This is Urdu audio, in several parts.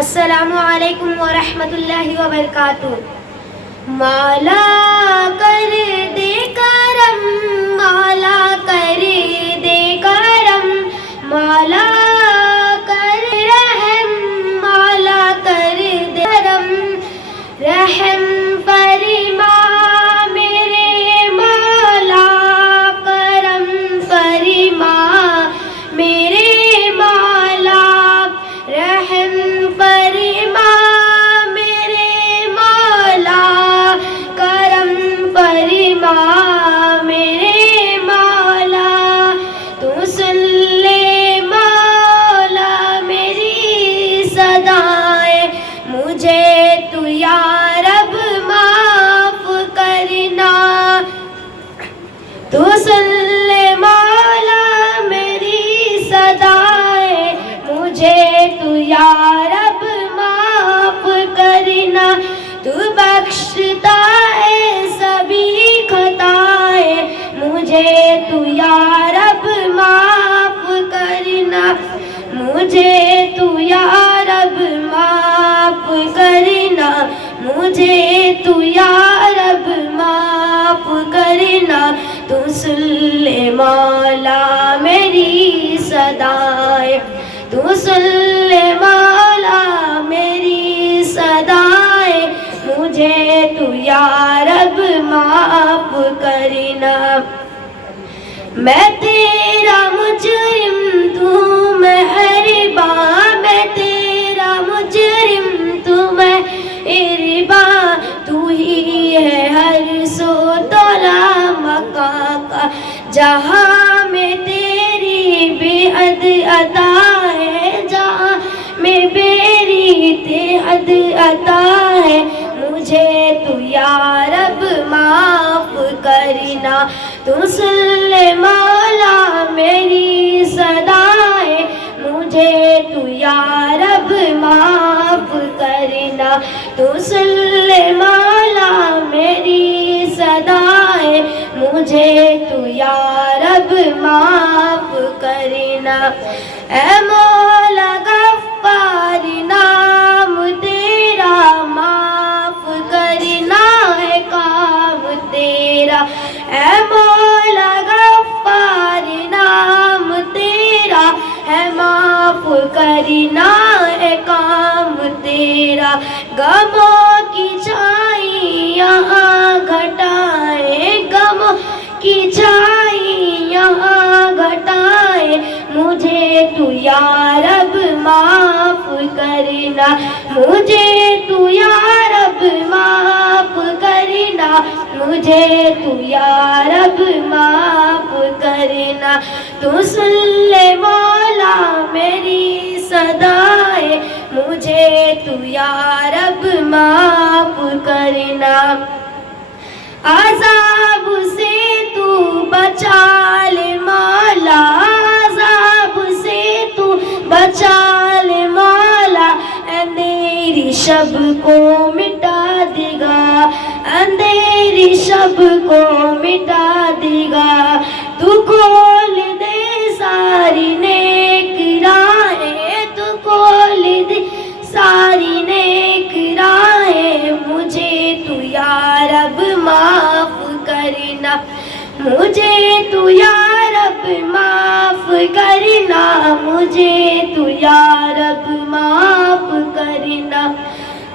السلام علیکم ورحمۃ اللہ وبرکاتہ۔ مولا کر دے کرم، مولا کر دے کرم، مولا کر رحم، مولا کر دے کرم، رحم فرما میرے مولا، کرم فرما میرے مولا، رحم فرما میرے مولا، کرم فرما میرے مولا۔ تو سن لے مولا میری صدائیں، مجھے تو یا رب معاف کرنا۔ تو سن لے مولا میری صدائیں، مجھے تو یا رب معاف کرنا۔ تو بخشتا ہے سبھی خطائیں، مجھے تو یا رب معاف کرنا، مجھے تو یا رب معاف کرنا، مجھے تو یا رب معاف کرنا۔ تو سن لے مولا میری صدائیں، تو سن لے مولا میری صدائیں، مجھے تو یا رب معاف کرنا۔ میں تیرا مجرم، تو مہربان، میں تیرا مجرم، تو مہربان، تو ہی ہے ہر سو تولا مکان کا، جہاں میں تیری بے حد عطا ہے، جہاں میں میری بے حد عطا ہے، مجھے تو یا رب معاف کرنا۔ تو سن لے مولا میری صدائیں، مجھے تو یا رب معاف کرنا۔ تو سن لے مولا میری صدائیں، مجھے تو یا رب معاف کرنا۔ اے مولا غفار، نام تیرا معاف کرنا ہے کام تیرا۔ اے مولا غفار، نام تیرا ہے معاف کرنا ہے کام تیرا۔ غموں کی چھائی یہاں گھٹائے، غموں کی چھائی یہاں گھٹائے، مجھے تو یا رب معاف کرنا، مجھے تو یا رب معاف کرنا، مجھے تو یا رب معاف کرنا۔ تو سن لے مولا میری صدائیں، مجھے تو یا رب معاف کرنا۔ عذاب سے تو بچا لے مولا، عذاب سے تو بچا لے مولا، اندھیری شب کو مٹا دے گا، اندھیری شب کو مٹا دے گا۔ تو کھول دے ساری نیک راہیں، تو کھول دے ساری نیک راہیں، مجھے تو یا رب معاف کرنا، مجھے تو یا رب معاف کرنا، مجھے تو یا رب معاف کرنا۔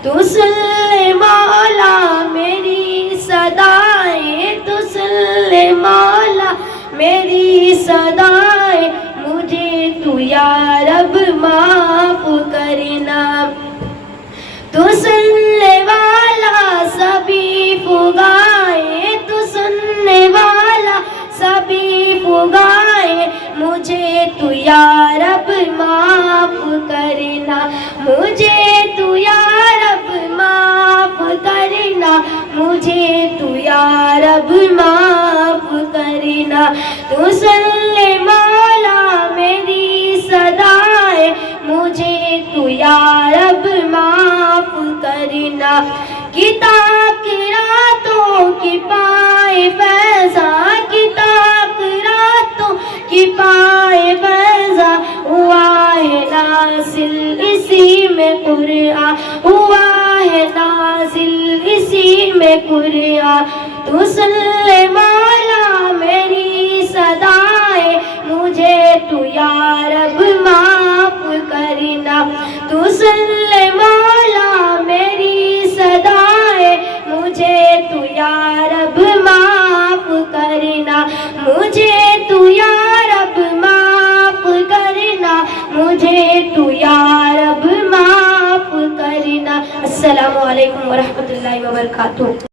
تو سن لے مولا میری صدائیں، تو سن لے مولا میری صدائیں، مجھے تو یا رب معاف کرنا۔ تو سن لے والا سبھی فغائیں، تو سننے والا سبھی فغائیں، مجھے تو یا رب معاف کرنا، مجھے تو یا رب معاف کرنا، مجھے تو یا رب معاف کرنا۔ تو سن لے مولا میری صدائیں، مجھے تو یا رب معاف کرنا۔ کتاب راتوں کی پائے فیضاں، کتاب راتوں کی پائے فیضاں، ہوا ہے حاصل اسی میں میں قرآن ہوا ہے نازل اسی میں قرآن تو سن لے مولا میری صدائے مجھے تو یا رب معاف کرنا تو سن لے مولا میری صدائے مجھے تو یا رب معاف کرنا مجھے تو یا رب معاف کرنا مجھے تو یا رب معاف کرنا. السلام علیکم ورحمۃ اللہ وبرکاتہ.